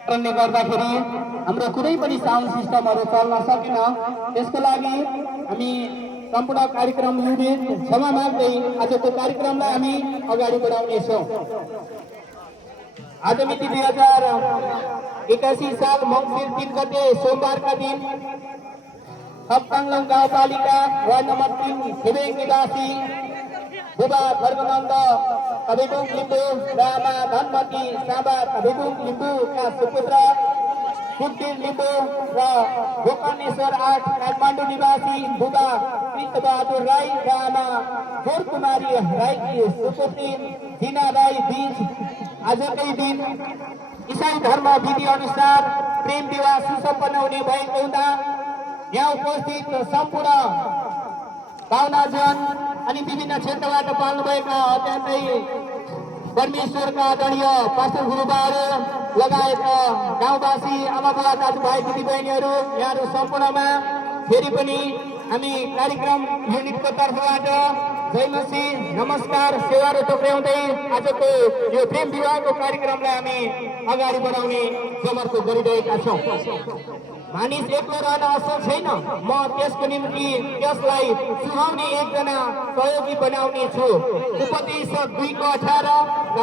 कारणले गर्दाखेरि हाम्रो कुनै पनि साउन्ड सिस्टमहरू चल्न सकेन। त्यसको लागि हामी सम्पूर्ण कार्यक्रम युनिट क्षमा माग्दै आजको कार्यक्रमलाई हामी अगाडि बढाउनेछौँ। आज मिति 2081 साल मङ्सिर 3 गते सोमबारका दिन सप्ताङ्लङ गाउँपालिका वार्ड नम्बर 3 खेबेङ निवासी बुबा खड्गनन्द कविबुङ लिम्बू र आमा धनमती साबा कविबुङ लिम्बूका सुपुत्र कुटीर लिम्बू र गोकर्णेश्वर 8 काठमाडौँ निवासी बुबा कृष्णबहादुर राई र आमा जोर कुमारी राईकी सुपुत्री जिना राई बीच आजकै दिन इसाई धर्म विधि अनुसार प्रेम विवाह सुसम्पन्न हुने भएको हुँदा यहाँ उपस्थित सम्पूर्ण पाहुनाजन अनि विभिन्न क्षेत्रबाट पाल्नुभएका अत्यन्तै परमेश्वरका आदरणीय पास्टर गुरुबाहरू लगायत गाउँवासी आमाबुवा दाजुभाइ दिदीबहिनीहरू यहाँहरू सम्पूर्णमा फेरि पनि हामी कार्यक्रम युनिटको तर्फबाट जय मसी नमस्कार सेवाहरू टोक्र्याउँदै आजको यो प्रेम विवाहको कार्यक्रमलाई हामी अगाडि बढाउने जमर्को गरिरहेका छौँ। मानिस एक्लो रहन असल छैन। म त्यसको निम्ति त्यसलाई सुहाउने एकजना सहयोगी बनाउने छु। उपदेशक 2:18 र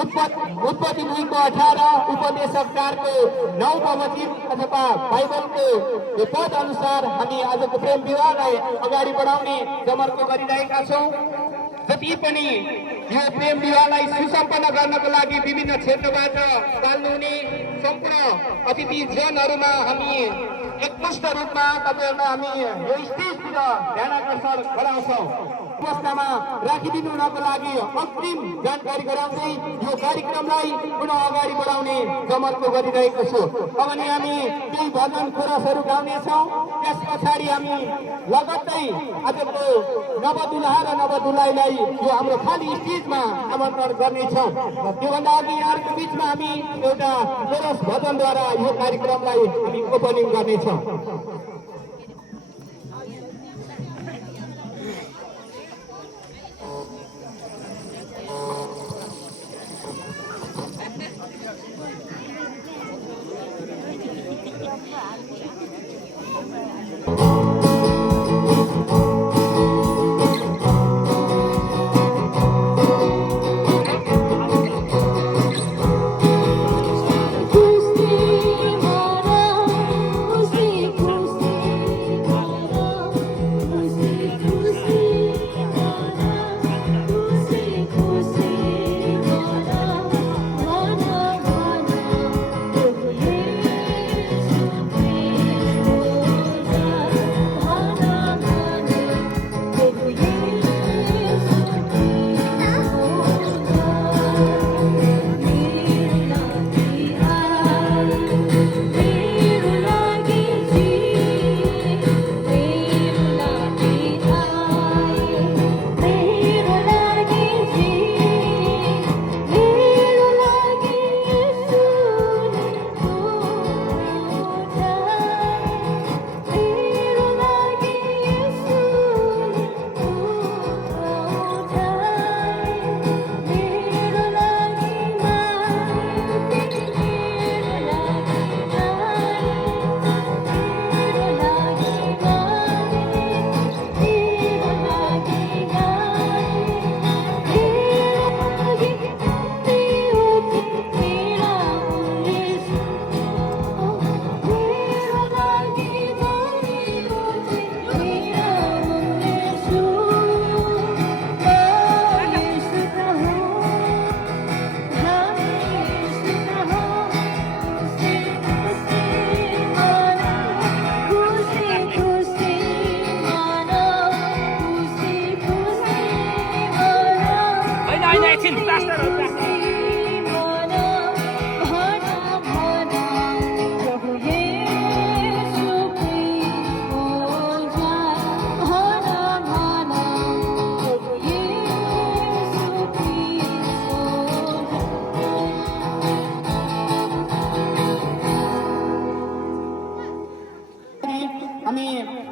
उत्पत्ति 2:18 उपदेशक 4को 9 वचन अथवा बाइबलको यो पद अनुसार हामी आजको प्रेम विवाहलाई अगाडि बढाउने जमर्को गरिरहेका छौँ। जति पनि यो प्रेम विवाहलाई सुसम्पन्न गर्नको लागि विभिन्न क्षेत्रबाट पाल्नुहुने सम्पूर्ण अतिथिजनहरूमा हामी एकमुष्ट रूपमा तपाईँहरूलाई हामी यो स्टेजतिर ध्यान आकर्षण गराउँछौँ। अवस्थामा राखिदिनु हुनको लागि अग्रिम जानकारी गराउँदै यो कार्यक्रमलाई पुनः अगाडि बढाउने जमर्को गरिरहेको छु। अब नि हामी केही भजन कोरसहरू गाउनेछौँ। त्यस पछाडि हामी लगत्तै आजको नवदुल्हा र नवदुल्हाईलाई यो हाम्रो खाली स्टेजमा आमन्त्रण गर्नेछौँ। त्योभन्दा अघि यहाँहरूको बिचमा हामी एउटा कोरस भजनद्वारा यो कार्यक्रमलाई हामी ओपनिङ गर्नेछौँ।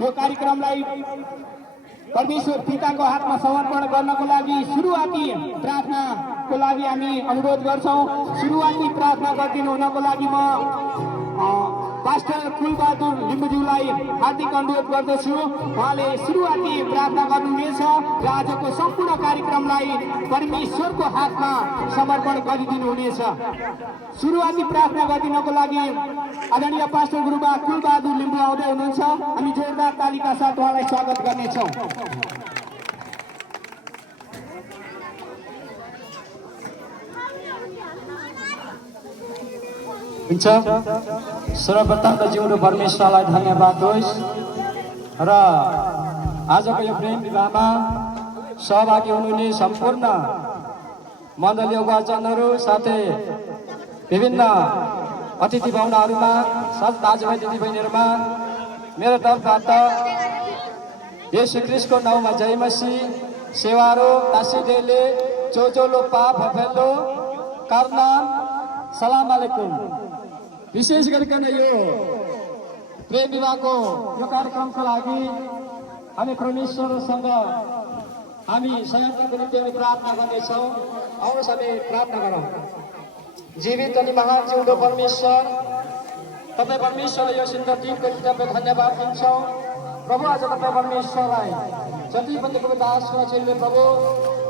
यो कार्यक्रमलाई परमेश्वर पिताको हातमा समर्पण गर्नको लागि सुरुवाती प्रार्थना को लागि हामी अनुरोध गर्छौँ। सुरुवाती प्रार्थना गरिदिनु हुनको लागि म पास्टर कुलबहादुर लिम्बुज्यूलाई हार्दिक अनुरोध गर्दछु। उहाँले सुरुवाती प्रार्थना गर्नुहुनेछ र आजको सम्पूर्ण कार्यक्रमलाई परमेश्वरको हातमा समर्पण गरिदिनुहुनेछ। सुरुवाती प्रार्थना गरिदिनको लागि आदरणीय पास्टर गुरुबा कुलबहादुर लिम्बु आउँदै हुनुहुन्छ। हामी जोरदार तालीका साथ उहाँलाई स्वागत गर्नेछौँ। हुन्छ। सर्वप्रथम त जिउँदो परमेश्वरलाई धन्यवाद होस् र आजको यो प्रेम विवाहमा सहभागी हुनुहुने सम्पूर्ण मण्डलीय वाचनहरू साथै विभिन्न अतिथि पाहुनाहरूमा साथ दाजुभाइ दिदीबहिनीहरूमा मेरो तर्फबाट येशू ख्रीष्टको नाउँमा जय मसीह, सेवारो तासिदेले चोचोलो पाप हफेलो कर्ना सलाम अलैकुम। विशेष गरिकन यो प्रेम विवाहको यो कार्यक्रमको लागि हामी परमेश्वरसँग हामी सहयोगको निम्ति प्रार्थना गर्नेछौँ। आउनुहोस् हामी प्रार्थना गरौँ। जीवित अनि महान जिउँदो परमेश्वर, तपाईँ परमेश्वरले यो सुन्दर दिनको निम्ति तपाईँ धन्यवाद दिन्छौँ। प्रभु आज तपाईँ परमेश्वरलाई जति पनि पवित्र आत्मा छैन प्रभु,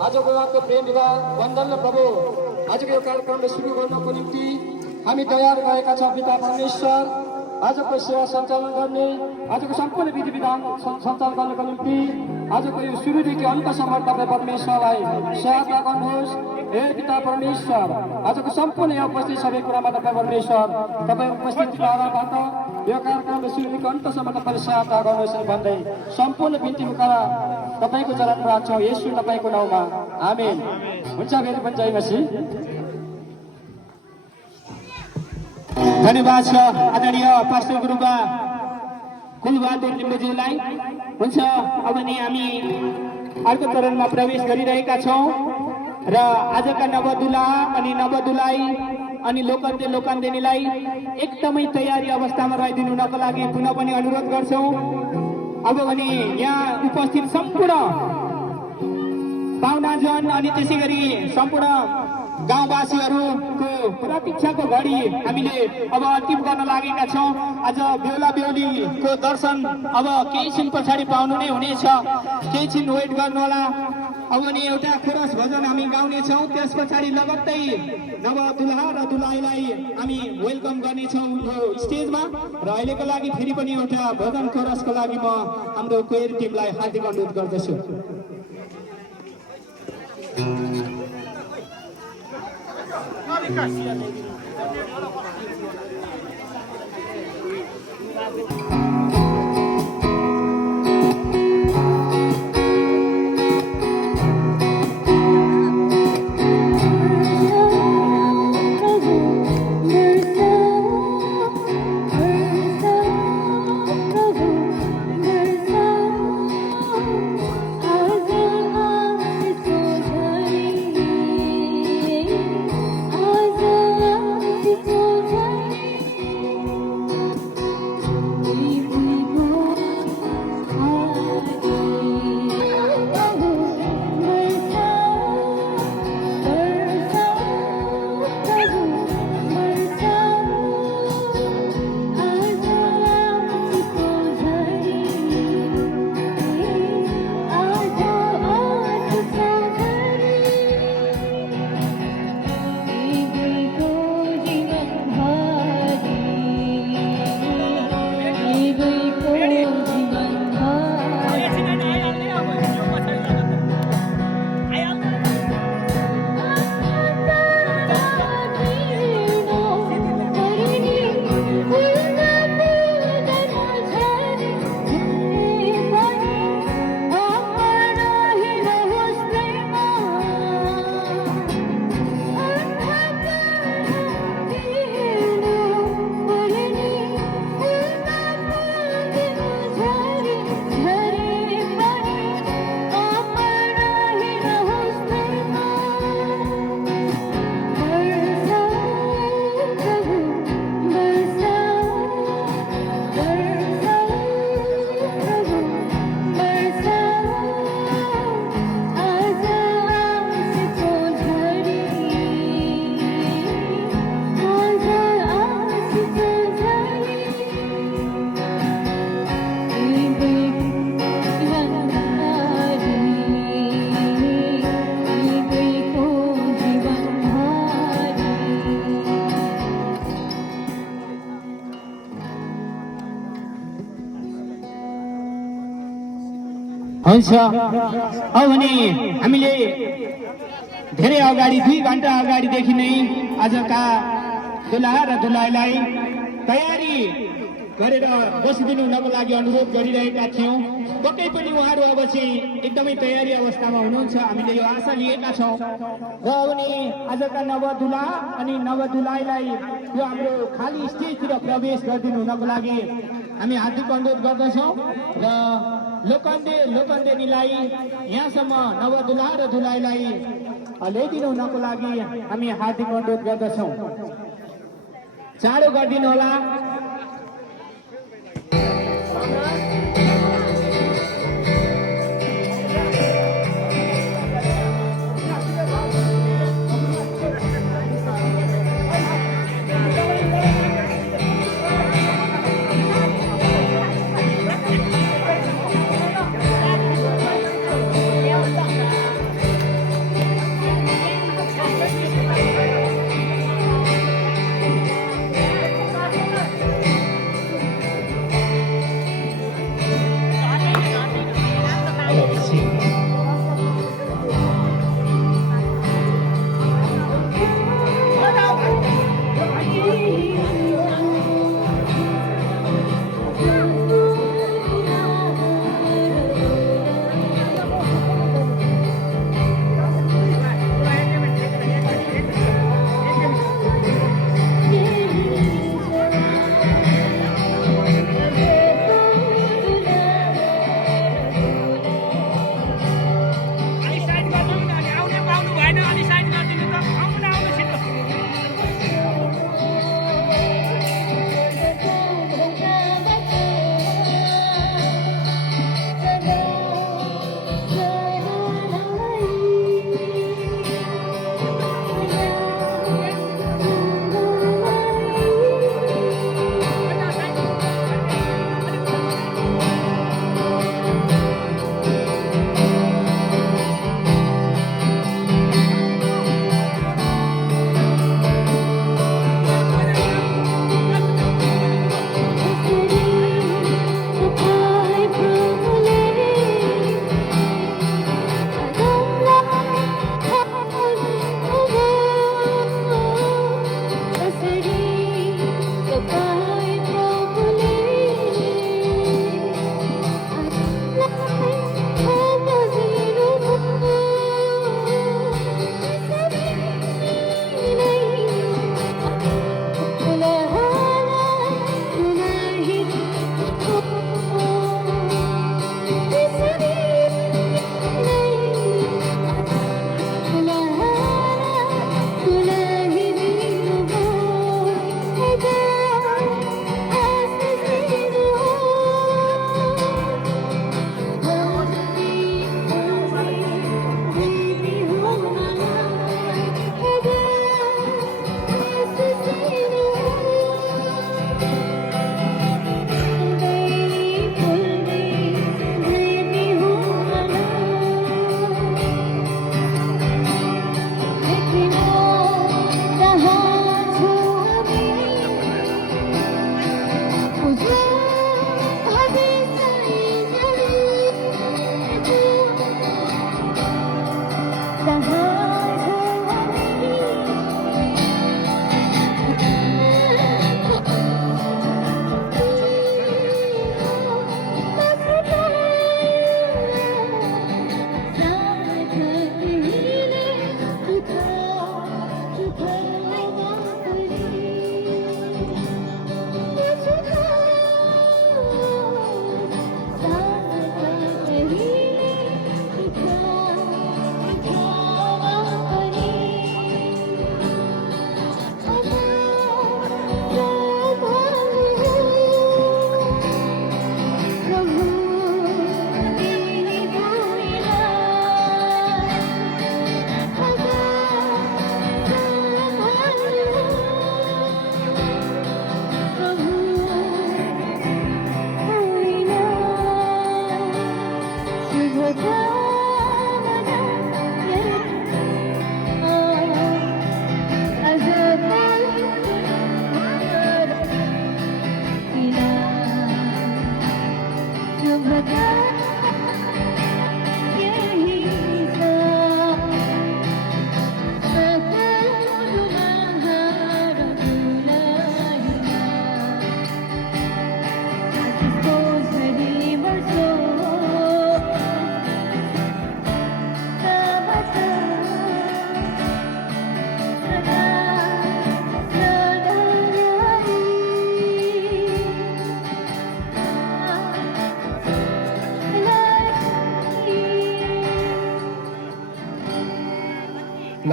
आजको उहाँको प्रेम विवाह बन्धनले प्रभु आजको यो कार्यक्रमलाई सुरु गर्नको निम्ति हामी तयार रहेका छौँ। पिता परमेश्वर, आजको सेवा सञ्चालन गर्ने, आजको सम्पूर्ण विधि विधान सञ्चालन गर्नको निम्ति आजको यो सुरुदेखि अन्तसम्म तपाईँ परमेश्वरलाई सहायता गर्नुहोस्। हे पिता परमेश्वर, आजको सम्पूर्ण यहाँ उपस्थित सबै कुरामा तपाईँ परमेश्वर तपाईँ उपस्थितिबाट यो कार्यक्रमलाई सुरुदेखि अन्तसम्म तपाईँले सहायता गर्नुहोस् भन्दै सम्पूर्ण बिन्ती मुखा तपाईँको चरण राख्छौँ येशू तपाईँको नाउँमा, आमेन। हुन्छ। फेरि पनि जय मसीह। धन्यवाद छ आदरणीय पास्टर गुरुबा कुलबहादुर लिम्बुज्यूलाई। हुन्छ, अब नि हामी अर्को चरणमा प्रवेश गरिरहेका छौँ र आजका नवदुल्हा अनि नवदुल्हाई अनि लोकान्देनीलाई एकदमै तयारी अवस्थामा रहिदिनु हुनको लागि पुनः पनि अनुरोध गर्छौँ। अब भने यहाँ उपस्थित सम्पूर्ण पाहुनाजन अनि त्यसै गरी सम्पूर्ण गाउँवासीहरूको प्रतीक्षाको घडी हामीले अब अन्तिम गर्न लागेका छौँ। आज बेहुला बेहुलीको दर्शन अब केही छिन पछाडि पाउनु नै हुनेछ, केही छिन वेट गर्नुहोला। अब नि एउटा कोरस भजन हामी गाउनेछौँ, त्यस पछाडि लगत्तै नवदुल्हा र दुल्हाईलाई हामी वेलकम गर्नेछौँ यो स्टेजमा। र अहिलेको लागि फेरि पनि एउटा भजन कोरसको लागि म हाम्रो कोयर टिमलाई हार्दिक अनुरोध गर्दछु। We हुन्छ अब भने हामीले धेरै अगाडि 2 घण्टा अगाडिदेखि नै आजका दुलहा र दुलहालाई तयारी गरेर बसिदिनु हुनको लागि अनुरोध गरिरहेका थियौँ। पक्कै पनि उहाँहरू अब चाहिँ एकदमै तयारी अवस्थामा हुनुहुन्छ, हामीले यो आशा लिएका छौँ। र भने आजका नवदुल्हा अनि नवदुल्हालाई यो हाम्रो खाली स्टेजतिर प्रवेश गरिदिनु हुनको लागि हामी हार्दिक अनुरोध गर्दछौँ र लोकन्देनीलाई यहाँसम्म नवदुल्हा र दुल्हालाई ल्याइदिनु हुनको लागि हामी हार्दिक अनुरोध गर्दछौँ। चाँडो गरिदिनु होला।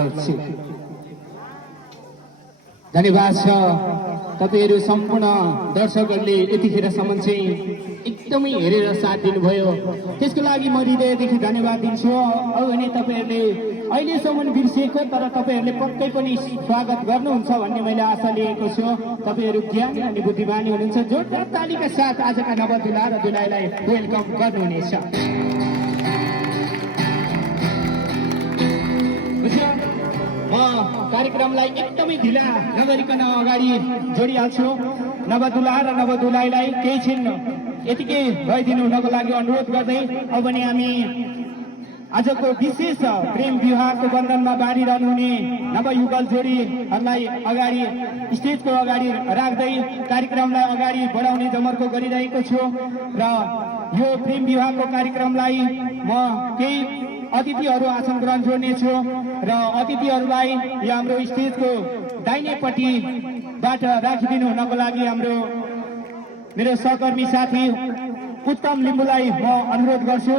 गर्छु। धन्यवाद छ तपाईहरू सम्पूर्ण दर्शकहरूले यतिखेरसम्म चाहिँ एकदमै हेरेर साथ दिनुभयो, त्यसको लागि म हृदयदेखि धन्यवाद दिन्छु। अब भने तपाईँहरूले अहिलेसम्म बिर्सिएको तर तपाईँहरूले पक्कै पनि स्वागत गर्नुहुन्छ भन्ने मैले आशा लिएको छु। तपाईँहरू ज्ञानी अनि बुद्धिमानी हुनुहुन्छ। जोरदार तालीका साथ आजका नवदुला र दुलाईलाई वेलकम गर्नुहुनेछ। म कार्यक्रमलाई एकदमै ढिला नगरिकन अगाडि जोडिहाल्छु। नवदुला र नवदुलाईलाई केही छिन यतिकै भइदिनु हुनको लागि अनुरोध गर्दै अब भने हामी आजको विशेष प्रेम विवाहको बन्धनमा बाँडिरहनुहुने नवयुगल जोडीहरूलाई अगाडि स्टेजको अगाडि राख्दै कार्यक्रमलाई अगाडि बढाउने जमर्को गरिरहेको छु। र यो प्रेम विवाहको कार्यक्रमलाई म केही अतिथिहरू आसन ग्रहण जोड्नेछु र अतिथिहरूलाई यो हाम्रो स्टेजको दाहिनेपट्टिबाट राखिदिनु हुनको लागि हाम्रो मेरो सहकर्मी साथी उत्तम लिम्बुलाई म अनुरोध गर्छु।